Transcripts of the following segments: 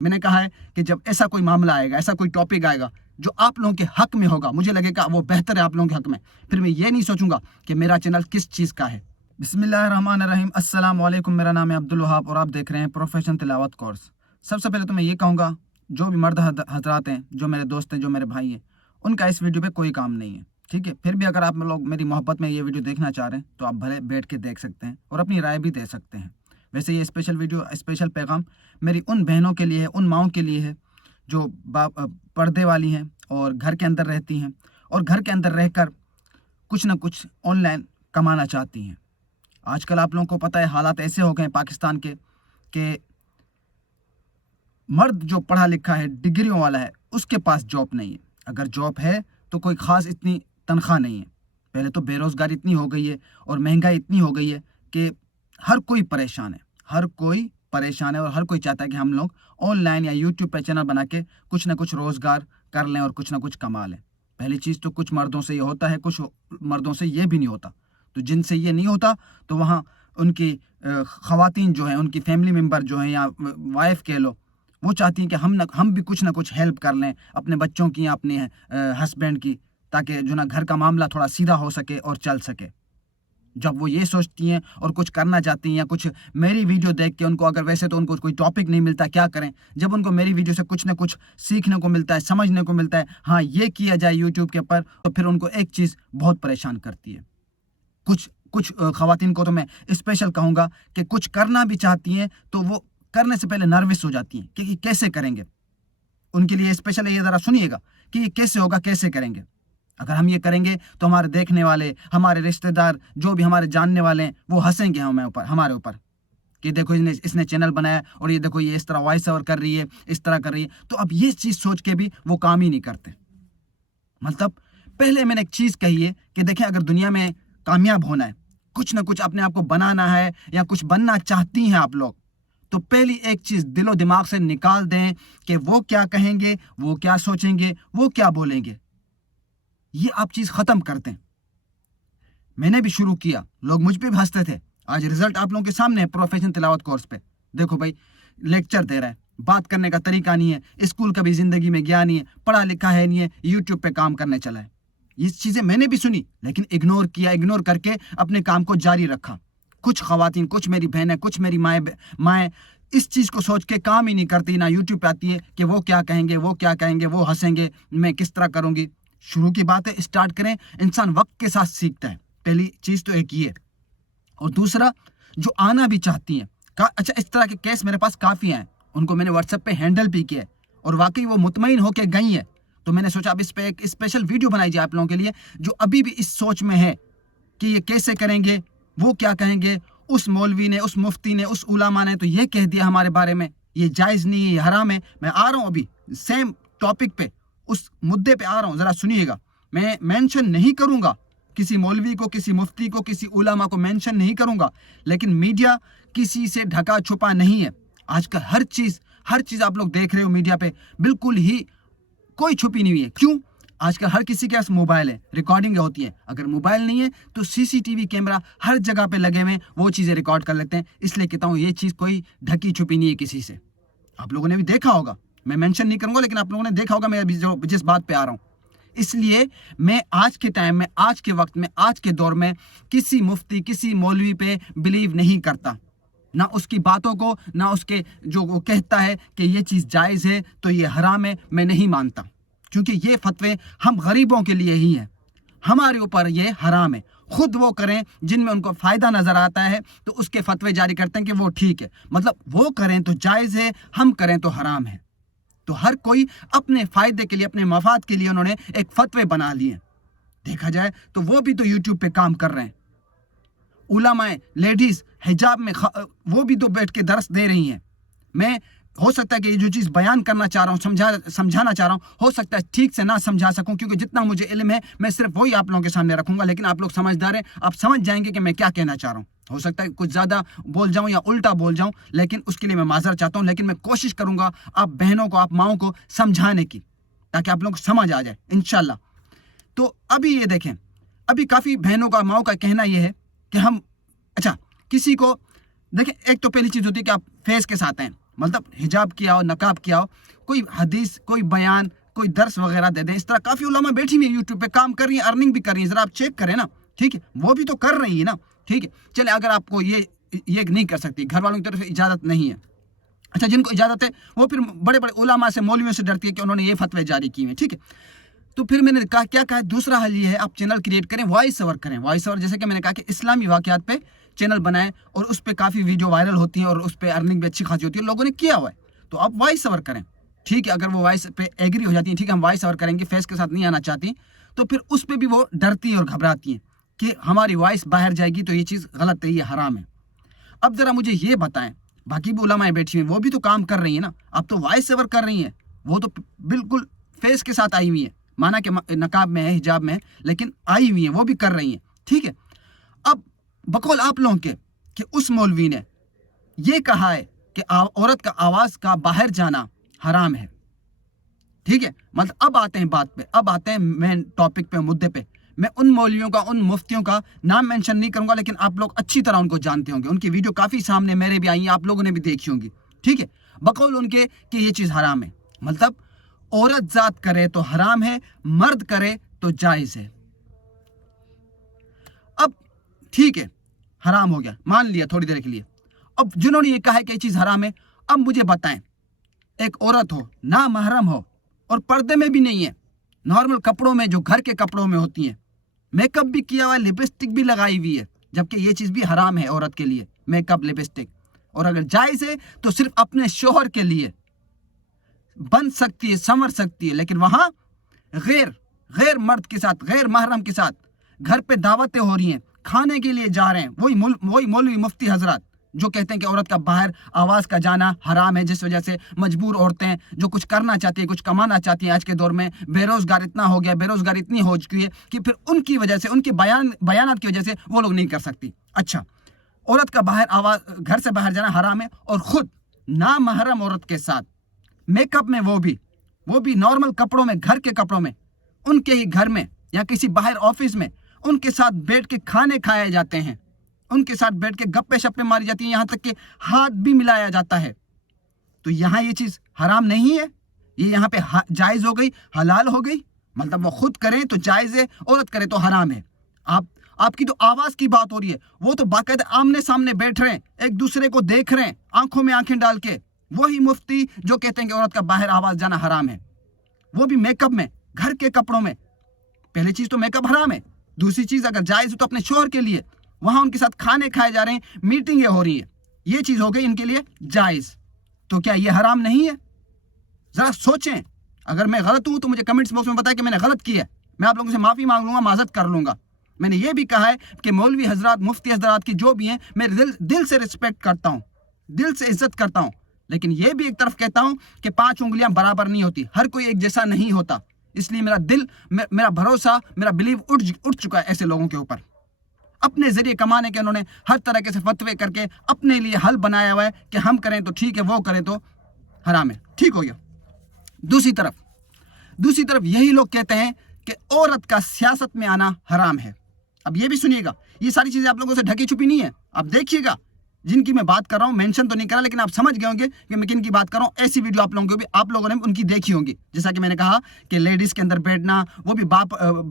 میں نے کہا ہے کہ جب ایسا کوئی معاملہ آئے گا, ایسا کوئی ٹاپک آئے گا جو آپ لوگوں کے حق میں ہوگا, مجھے لگے گا وہ بہتر ہے آپ لوگوں کے حق میں, پھر میں یہ نہیں سوچوں گا کہ میرا چینل کس چیز کا ہے. بسم اللہ الرحمن الرحیم. السلام علیکم, میرا نام ہے عبدالوہاب اور آپ دیکھ رہے ہیں پروفیشن تلاوت کورس. سب سے پہلے تو میں یہ کہوں گا, جو بھی مرد حضرات ہیں, جو میرے دوست ہیں, جو میرے بھائی ہیں, ان کا اس ویڈیو پہ کوئی کام نہیں ہے, ٹھیک ہے. پھر بھی اگر آپ لوگ میری محبت میں یہ ویڈیو دیکھنا چاہ رہے ہیں تو آپ بھلے بیٹھ کے دیکھ سکتے ہیں اور اپنی رائے بھی دے سکتے ہیں. ویسے یہ اسپیشل ویڈیو, اسپیشل پیغام میری ان بہنوں کے لیے ہے, ان ماؤں کے لیے ہے جو پردے والی ہیں اور گھر کے اندر رہتی ہیں اور گھر کے اندر رہ کر کچھ نہ کچھ آن لائن کمانا چاہتی ہیں. آج کل آپ لوگوں کو پتہ ہے حالات ایسے ہو گئے ہیں پاکستان کے کہ مرد جو پڑھا لکھا ہے, ڈگریوں والا ہے, اس کے پاس جاب نہیں ہے. اگر جاب ہے تو کوئی خاص اتنی تنخواہ نہیں ہے. پہلے تو بے روزگاری اتنی ہو گئی ہے اور مہنگائی اتنی ہو گئی ہے کہ ہر کوئی پریشان ہے, ہر کوئی پریشان ہے اور ہر کوئی چاہتا ہے کہ ہم لوگ آن لائن یا یوٹیوب پہ چینل بنا کے کچھ نہ کچھ روزگار کر لیں اور کچھ نہ کچھ کما لیں. پہلی چیز تو کچھ مردوں سے یہ ہوتا ہے, کچھ مردوں سے یہ بھی نہیں ہوتا. تو جن سے یہ نہیں ہوتا تو وہاں ان کی خواتین جو ہیں, ان کی فیملی ممبر جو ہیں یا وائف کہہ لو, وہ چاہتی ہیں کہ ہم بھی کچھ نہ کچھ ہیلپ کر لیں اپنے بچوں کی یا اپنے ہسبینڈ کی, تاکہ جو نا گھر کا معاملہ تھوڑا سیدھا ہو سکے اور چل سکے. جب وہ یہ سوچتی ہیں اور کچھ کرنا چاہتی ہیں یا کچھ میری ویڈیو دیکھ کے ان کو, اگر ویسے تو ان کو کوئی ٹاپک نہیں ملتا کیا کریں, جب ان کو میری ویڈیو سے کچھ نہ کچھ سیکھنے کو ملتا ہے, سمجھنے کو ملتا ہے, ہاں یہ کیا جائے یوٹیوب کے اوپر, تو پھر ان کو ایک چیز بہت پریشان کرتی ہے. کچھ خواتین کو تو میں اسپیشل کہوں گا کہ کچھ کرنا بھی چاہتی ہیں تو وہ کرنے سے پہلے نروس ہو جاتی ہیں کہ یہ کیسے کریں گے. ان کے لیے اسپیشل یہ ذرا سنیے گا کہ یہ کیسے ہوگا, کیسے کریں گے. اگر ہم یہ کریں گے تو ہمارے دیکھنے والے, ہمارے رشتہ دار, جو بھی ہمارے جاننے والے ہیں, وہ ہنسیں گے ہمارے اوپر کہ دیکھو اس نے چینل بنایا اور یہ دیکھو یہ اس طرح وائس اوور کر رہی ہے, اس طرح کر رہی ہے. تو اب یہ چیز سوچ کے بھی وہ کام ہی نہیں کرتے. مطلب پہلے میں نے ایک چیز کہی ہے کہ دیکھیں, اگر دنیا میں کامیاب ہونا ہے, کچھ نہ کچھ اپنے آپ کو بنانا ہے یا کچھ بننا چاہتی ہیں آپ لوگ, تو پہلی ایک چیز دل و دماغ سے نکال دیں کہ وہ کیا کہیں گے, وہ کیا سوچیں گے, وہ کیا بولیں گے. یہ آپ چیز ختم کر دیں. میں نے بھی شروع کیا, لوگ مجھ پہ بھی ہنستے تھے. آج رزلٹ آپ لوگوں کے سامنے ہے پروفیشن تلاوت کورس پہ. دیکھو بھائی, لیکچر دے رہا ہے, بات کرنے کا طریقہ نہیں ہے, اسکول کبھی زندگی میں گیا نہیں ہے, پڑھا لکھا ہے نہیں ہے, یوٹیوب پہ کام کرنے چلا ہے. یہ چیزیں میں نے بھی سنی لیکن اگنور کیا, اگنور کر کے اپنے کام کو جاری رکھا. کچھ خواتین, کچھ میری بہنیں, کچھ میری مائیں اس چیز کو سوچ کے کام ہی نہیں کرتی, نہ یوٹیوب پہ آتی ہے کہ وہ کیا کہیں گے, وہ کیا کہیں گے, وہ ہنسیں گے, میں کس طرح کروں گی. شروع کی بات ہے, اسٹارٹ کریں. انسان وقت کے ساتھ سیکھتا ہے. پہلی چیز تو ایک یہ ہے. اور دوسرا, جو آنا بھی چاہتی ہیں, اچھا اس طرح کے کیس میرے پاس کافی ہیں, ان کو میں نے واٹس ایپ پہ ہینڈل بھی کیا ہے اور واقعی وہ مطمئن ہو کے گئی ہیں. تو میں نے سوچا اب اس پہ ایک اسپیشل ویڈیو بنائی جائے آپ لوگوں کے لیے جو ابھی بھی اس سوچ میں ہے کہ یہ کیسے کریں گے, وہ کیا کہیں گے. اس مولوی نے, اس مفتی نے, اس علماء نے تو یہ کہہ دیا ہمارے بارے میں, یہ جائز نہیں ہے, یہ حرام ہے. میں آ رہا ہوں ابھی سیم ٹاپک پہ, اس مدعے پہ آ رہا ہوں, ذرا سنیے گا. میں مینشن نہیں کروں گا کسی مولوی کو, کسی مفتی کو, کسی علماء کو مینشن نہیں کروں گا, لیکن میڈیا کسی سے ڈھکا چھپا نہیں ہے. آج کل ہر چیز آپ لوگ دیکھ رہے ہو میڈیا پہ, بالکل ہی کوئی چھپی نہیں ہوئی ہے. کیوں؟ آج کل ہر کسی کے پاس موبائل ہے, ریکارڈنگ ہوتی ہے. اگر موبائل نہیں ہے تو CCTV کیمرہ ہر جگہ پہ لگے ہوئے ہیں, وہ چیزیں ریکارڈ کر لیتے ہیں. اس لیے کہتا ہوں یہ چیز کوئی ڈھکی چھپی نہیں ہے کسی سے. آپ لوگوں نے بھی دیکھا ہوگا, میں مینشن نہیں کروں گا لیکن آپ لوگوں نے دیکھا ہوگا میں جس بات پہ آ رہا ہوں. اس لیے میں آج کے ٹائم میں, آج کے وقت میں, آج کے دور میں کسی مفتی, کسی مولوی پہ بلیو نہیں کرتا. نہ اس کی باتوں کو, نہ اس کے جو وہ کہتا ہے کہ یہ چیز جائز ہے تو یہ حرام ہے, میں نہیں مانتا. کیونکہ یہ فتوے ہم غریبوں کے لیے ہی ہیں, ہمارے اوپر یہ حرام ہے. خود وہ کریں جن میں ان کو فائدہ نظر آتا ہے تو اس کے فتوے جاری کرتے ہیں کہ وہ ٹھیک ہے. مطلب وہ کریں تو جائز ہے, ہم کریں تو حرام ہے. تو ہر کوئی اپنے فائدے کے لیے, اپنے مفاد کے لیے انہوں نے ایک فتوے بنا لیے. دیکھا جائے تو وہ بھی تو یوٹیوب پہ کام کر رہے ہیں. علماء, لیڈیز حجاب میں وہ بھی تو بیٹھ کے درس دے رہی ہیں. میں ہو سکتا ہے کہ یہ جو چیز بیان کرنا چاہ رہا ہوں, سمجھانا چاہ رہا ہوں, ہو سکتا ہے ٹھیک سے نہ سمجھا سکوں, کیونکہ جتنا مجھے علم ہے میں صرف وہی آپ لوگوں کے سامنے رکھوں گا. لیکن آپ لوگ سمجھدار ہیں, آپ سمجھ جائیں گے کہ میں کیا کہنا چاہ رہا ہوں. ہو سکتا ہے کچھ زیادہ بول جاؤں یا الٹا بول جاؤں, لیکن اس کے لیے میں معذرت چاہتا ہوں. لیکن میں کوشش کروں گا آپ بہنوں کو, آپ ماؤں کو سمجھانے کی, تاکہ آپ لوگوں کو سمجھ آ جائے انشاءاللہ. تو ابھی یہ دیکھیں, ابھی کافی بہنوں کا, ماؤں کا کہنا یہ ہے کہ ہم, اچھا کسی کو دیکھیں, ایک تو پہلی چیز ہوتی ہے کہ آپ فیس کے ساتھ ہیں, مطلب حجاب کیا ہو, نقاب کیا ہو, کوئی حدیث, کوئی بیان, کوئی درس وغیرہ دے دیں. اس طرح کافی علماء بیٹھی ہوئی یوٹیوب پہ کام کر رہی ہیں, ارننگ بھی کر رہی ہیں, ذرا آپ چیک کریں نا, ٹھیک ہے, وہ بھی تو کر رہی ہے نا, ٹھیک ہے. چلے اگر آپ کو یہ نہیں کر سکتی, گھر والوں کی طرف سے اجازت نہیں ہے, اچھا جن کو اجازت ہے وہ پھر بڑے بڑے علماء سے, مولویوں سے ڈرتی ہے کہ انہوں نے یہ فتوے جاری کیے ہیں, ٹھیک ہے. تو پھر میں نے کہا کیا کہا, دوسرا حل یہ ہے آپ چینل کریٹ کریں, وائس اوور کریں. وائس اوور جیسے کہ میں نے کہا کہ اسلامی واقعات پہ چینل بنائیں اور اس پہ کافی ویڈیو وائرل ہوتی ہیں اور اس پہ ارننگ بھی اچھی خاصی ہوتی ہے, لوگوں نے کیا ہوا ہے. تو آپ وائس اوور کریں, ٹھیک ہے. اگر وہ وائس پہ ایگری ہو جاتی ہیں, ٹھیک ہے ہم وائس اوور کریں گے, فیس کے ساتھ نہیں آنا چاہتی, تو پھر اس پہ بھی وہ ڈرتی ہیں اور گھبراتی ہیں کہ ہماری وائس باہر جائے گی تو یہ چیز غلط ہے, یہ حرام ہے. اب ذرا مجھے یہ بتائیں, باقی بھی علماء بیٹھی ہوئی ہیں, وہ بھی تو کام کر رہی ہیں نا, اب تو وائس اوور کر رہی ہیں, وہ تو بالکل فیس کے ساتھ آئی ہوئی ہیں, مانا کہ نقاب میں ہے, حجاب میں ہے, لیکن آئی ہوئی ہیں, وہ بھی کر رہی ہیں, ٹھیک ہے. اب بقول آپ لوگوں کے کہ اس مولوی نے یہ کہا ہے کہ عورت کا آواز کا باہر جانا حرام ہے, ٹھیک ہے. مطلب اب آتے ہیں بات پہ, اب آتے ہیں مین ٹاپک پہ, مدے پہ. میں ان مولویوں کا, ان مفتیوں کا نام مینشن نہیں کروں گا, لیکن آپ لوگ اچھی طرح ان کو جانتے ہوں گے, ان کی ویڈیو کافی سامنے میرے بھی آئی ہیں, آپ لوگوں نے بھی دیکھی ہوں گی, ٹھیک ہے. بقول ان کے کہ یہ چیز حرام ہے, مطلب عورت ذات کرے تو حرام ہے, مرد کرے تو جائز ہے. اب ٹھیک ہے, حرام ہو گیا, مان لیا تھوڑی دیر کے لیے. اب جنہوں نے یہ کہا ہے کہ یہ چیز حرام ہے, اب مجھے بتائیں, ایک عورت ہو, نامحرم ہو, اور پردے میں بھی نہیں ہے, نارمل کپڑوں میں, جو گھر کے کپڑوں میں ہوتی ہیں, میک اپ بھی کیا ہوا ہے, لپسٹک بھی لگائی ہوئی ہے, جبکہ یہ چیز بھی حرام ہے عورت کے لیے, میک اپ, لپسٹک. اور اگر جائز ہے تو صرف اپنے شوہر کے لیے بن سکتی ہے, سنور سکتی ہے, لیکن وہاں غیر مرد کے ساتھ, غیر محرم کے ساتھ گھر پہ دعوتیں ہو رہی ہیں, کھانے کے لیے جا رہے ہیں, وہی مولوی مفتی حضرات جو کہتے ہیں کہ عورت کا باہر آواز کا جانا حرام ہے, جس وجہ سے مجبور عورتیں جو کچھ کرنا چاہتی ہیں, کچھ کمانا چاہتی ہیں, آج کے دور میں بے روزگار اتنا ہو گیا, بے روزگاری اتنی ہو چکی ہے کہ پھر ان کی وجہ سے, ان کے بیانات کی وجہ سے وہ لوگ نہیں کر سکتی. اچھا, عورت کا گھر سے باہر جانا حرام ہے, اور خود نامحرم عورت کے ساتھ میک اپ میں, وہ بھی نارمل کپڑوں میں, گھر کے کپڑوں میں, ان کے ہی گھر میں یا کسی باہر آفس میں ان کے ساتھ بیٹھ کے کھانے کھائے جاتے ہیں, ان کے ساتھ بیٹھ کے گپے شپے ماری جاتی ہیں, یہاں تک کہ ہاتھ بھی ملایا جاتا ہے. تو یہاں یہ چیز حرام نہیں ہے, یہ یہاں پہ جائز ہو گئی, حلال ہو گئی. مطلب وہ خود کریں تو جائز ہے, عورت کرے تو حرام ہے. آپ کی تو آواز کی بات ہو رہی ہے, وہ تو باقاعدہ آمنے سامنے بیٹھ رہے ہیں, ایک دوسرے کو دیکھ رہے ہیں, آنکھوں میں آنکھیں ڈال کے. وہی مفتی جو کہتے ہیں کہ عورت کا باہر آواز جانا حرام ہے, وہ بھی میک اپ میں, گھر کے کپڑوں میں. پہلی چیز تو میک اپ حرام ہے, دوسری چیز اگر جائز ہو تو اپنے شوہر کے لیے, وہاں ان کے ساتھ کھانے کھائے جا رہے ہیں, میٹنگیں ہو رہی ہیں, یہ چیز ہو گئی ان کے لیے جائز. تو کیا یہ حرام نہیں ہے؟ ذرا سوچیں. اگر میں غلط ہوں تو مجھے کمنٹس باکس میں بتائیں کہ میں نے غلط کیا ہے, میں آپ لوگوں سے معافی مانگ لوں گا, معذرت کر لوں گا. میں نے یہ بھی کہا ہے کہ مولوی حضرات, مفتی حضرات کی جو بھی ہیں, میں دل سے رسپیکٹ کرتا ہوں, دل سے عزت کرتا ہوں, لیکن یہ بھی ایک طرف کہتا ہوں کہ 5 انگلیاں برابر نہیں ہوتی, ہر کوئی ایک جیسا نہیں ہوتا. اس لیے میرا بھروسہ, میرا بلیو اٹھ چکا ہے ایسے لوگوں کے اوپر. اپنے ذریعے کمانے کے انہوں نے ہر طرح کے سے فتوے کر کے اپنے لیے حل بنایا ہوا ہے کہ ہم کریں تو ٹھیک ہے, وہ کریں تو حرام ہے. ٹھیک ہو گیا. دوسری طرف یہی لوگ کہتے ہیں کہ عورت کا سیاست میں آنا حرام ہے. اب یہ بھی سنیے گا, یہ ساری چیزیں آپ لوگوں سے ڈھکی چھپی نہیں ہے, آپ دیکھیے گا. جن کی میں بات کر رہا ہوں, مینشن تو نہیں کرا, لیکن آپ سمجھ گئے ہوں گے کہ میں کن کی بات کر رہا ہوں. ایسی ویڈیو آپ لوگوں نے ان کی دیکھی ہوں گی. جیسا کہ میں نے کہا کہ لیڈیز کے اندر بیٹھنا, وہ بھی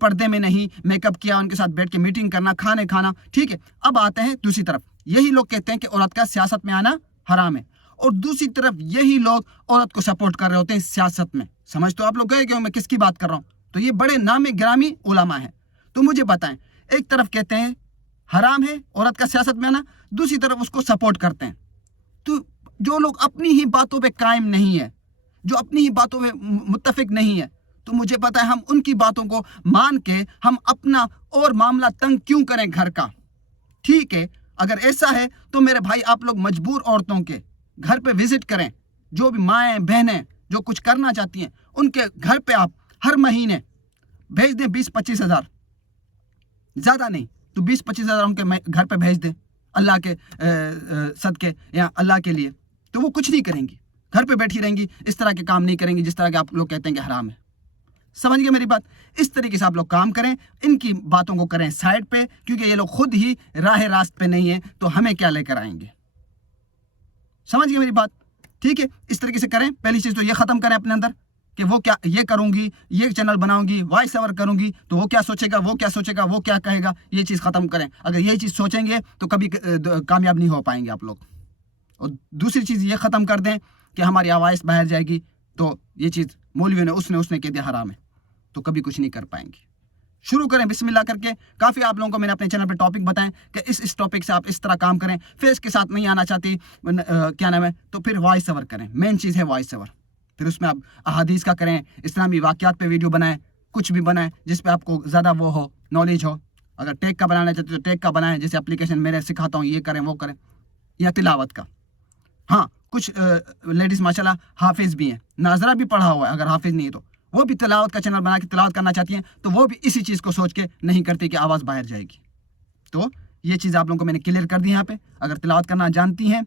پردے میں نہیں, میک اپ کیا, ان کے ساتھ بیٹھ کے میٹنگ کرنا, کھانے کھانا. ٹھیک ہے. اب آتے ہیں دوسری طرف, یہی لوگ کہتے ہیں کہ عورت کا سیاست میں آنا حرام ہے, اور دوسری طرف یہی لوگ عورت کو سپورٹ کر رہے ہوتے ہیں سیاست میں. سمجھ تو آپ لوگ گئے کہ میں کس کی بات کر رہا ہوں. تو یہ بڑے نام گرامی علماء ہیں. تو مجھے بتائیں, ایک طرف کہتے ہیں حرام ہے عورت کا سیاست میں آنا, دوسری طرف اس کو سپورٹ کرتے ہیں. تو جو لوگ اپنی ہی باتوں پہ قائم نہیں ہے, جو اپنی ہی باتوں پہ متفق نہیں ہے, تو مجھے پتا ہے ہم ان کی باتوں کو مان کے ہم اپنا اور معاملہ تنگ کیوں کریں گھر کا. ٹھیک ہے, اگر ایسا ہے تو میرے بھائی آپ لوگ مجبور عورتوں کے گھر پہ وزٹ کریں, جو بھی مائیں بہنیں جو کچھ کرنا چاہتی ہیں, ان کے گھر پہ آپ ہر مہینے بھیج دیں 20-25 ہزار, زیادہ نہیں تو 20-25 ہزار ان کے گھر پہ بھیج دیں, اللہ کے صدقے یا اللہ کے لیے. تو وہ کچھ نہیں کریں گی, گھر پہ بیٹھی رہیں گی, اس طرح کے کام نہیں کریں گی جس طرح کے آپ لوگ کہتے ہیں کہ حرام ہے. سمجھ گئے میری بات؟ اس طریقے سے آپ لوگ کام کریں, ان کی باتوں کو کریں سائڈ پہ, کیونکہ یہ لوگ خود ہی راہ راست پہ نہیں ہیں, تو ہمیں کیا لے کر آئیں گے. سمجھ گئے میری بات؟ ٹھیک ہے, اس طریقے سے کریں. پہلی چیز تو یہ ختم کریں اپنے اندر کہ وہ کیا یہ کروں گی, یہ چینل بناؤں گی, وائس اوور کروں گی تو وہ کیا سوچے گا, وہ کیا سوچے گا, وہ کیا کہے گا, یہ چیز ختم کریں. اگر یہ چیز سوچیں گے تو کبھی کامیاب نہیں ہو پائیں گے آپ لوگ. اور دوسری چیز یہ ختم کر دیں کہ ہماری آواز باہر جائے گی تو یہ چیز مولوی نے اس نے کہہ دیا حرام ہے, تو کبھی کچھ نہیں کر پائیں گے. شروع کریں بسم اللہ کر کے. کافی آپ لوگوں کو میں نے اپنے چینل پہ ٹاپک بتائیں کہ اس ٹاپک سے آپ اس طرح کام کریں. فیس کے ساتھ نہیں آنا چاہتی کیا نام ہے تو پھر وائس اوور کریں. مین چیز ہے وائس اوور. پھر اس میں آپ احادیث کا کریں, اسلامی واقعات پہ ویڈیو بنائیں, کچھ بھی بنائیں جس پہ آپ کو زیادہ وہ ہو, نالج ہو. اگر ٹیک کا بنانا چاہتے تو ٹیک کا بنائیں, جیسے اپلیکیشن میرے سکھاتا ہوں, یہ کریں وہ کریں. یا تلاوت کا. ہاں کچھ لیڈیز ماشاءاللہ حافظ بھی ہیں, ناظرہ بھی پڑھا ہوا ہے, اگر حافظ نہیں ہے تو وہ بھی تلاوت کا چینل بنا کے تلاوت کرنا چاہتی ہیں تو وہ بھی اسی چیز کو سوچ کے نہیں کرتی کہ آواز باہر جائے گی. تو یہ چیز آپ لوگوں کو میں نے کلیئر کر دی یہاں پہ. اگر تلاوت کرنا جانتی ہیں,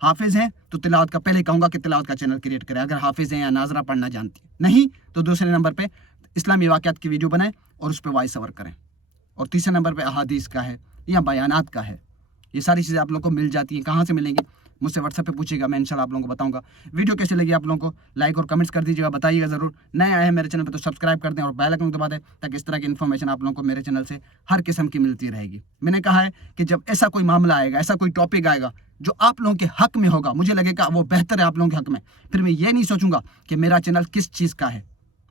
حافظ ہیں, تو تلاوت کا پہلے کہوں گا کہ تلاوت کا چینل کریٹ کریں. اگر حافظ ہیں یا ناظرہ پڑھنا جانتی ہیں, نہیں تو دوسرے نمبر پہ اسلامی واقعات کی ویڈیو بنائیں اور اس پہ وائس اوور کریں. اور تیسرے نمبر پہ احادیث کا ہے یا بیانات کا ہے. یہ ساری چیزیں آپ لوگوں کو مل جاتی ہیں. کہاں سے ملیں گی مجھ سے واٹس ایپ پہ پوچھیے گا, میں انشاءاللہ آپ لوگوں کو بتاؤں گا. ویڈیو کیسے لگی آپ لوگوں کو لائک اور کمنٹس کر دیجیے گا, بتائیے گا ضرور. نئے آئے ہیں میرے چینل پہ تو سبسکرائب کر دیں اور بیل آئکن دبا دیں تاکہ اس طرح کی انفارمیشن آپ لوگوں کو میرے چینل سے ہر قسم کی ملتی رہے گی. میں نے کہا ہے کہ جب ایسا کوئی معاملہ آئے گا, ایسا کوئی ٹاپک آئے گا جو آپ لوگوں کے حق میں ہوگا, مجھے لگے گا وہ بہتر ہے آپ لوگوں کے حق میں, پھر میں یہ نہیں سوچوں گا کہ میرا چینل کس چیز کا ہے,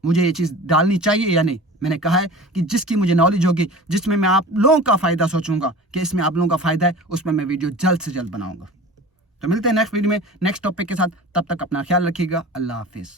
مجھے یہ چیز ڈالنی چاہیے یا نہیں. میں نے کہا ہے کہ جس کی مجھے نالج ہوگی, جس میں آپ لوگوں کا فائدہ سوچوں گا کہ اس میں آپ لوگوں کا فائدہ ہے, اس میں ویڈیو جلد سے جلد بناؤں گا. تو ملتے ہیں نیکسٹ ویڈیو میں نیکسٹ ٹاپک کے ساتھ. تب تک اپنا خیال رکھیے گا. اللہ حافظ.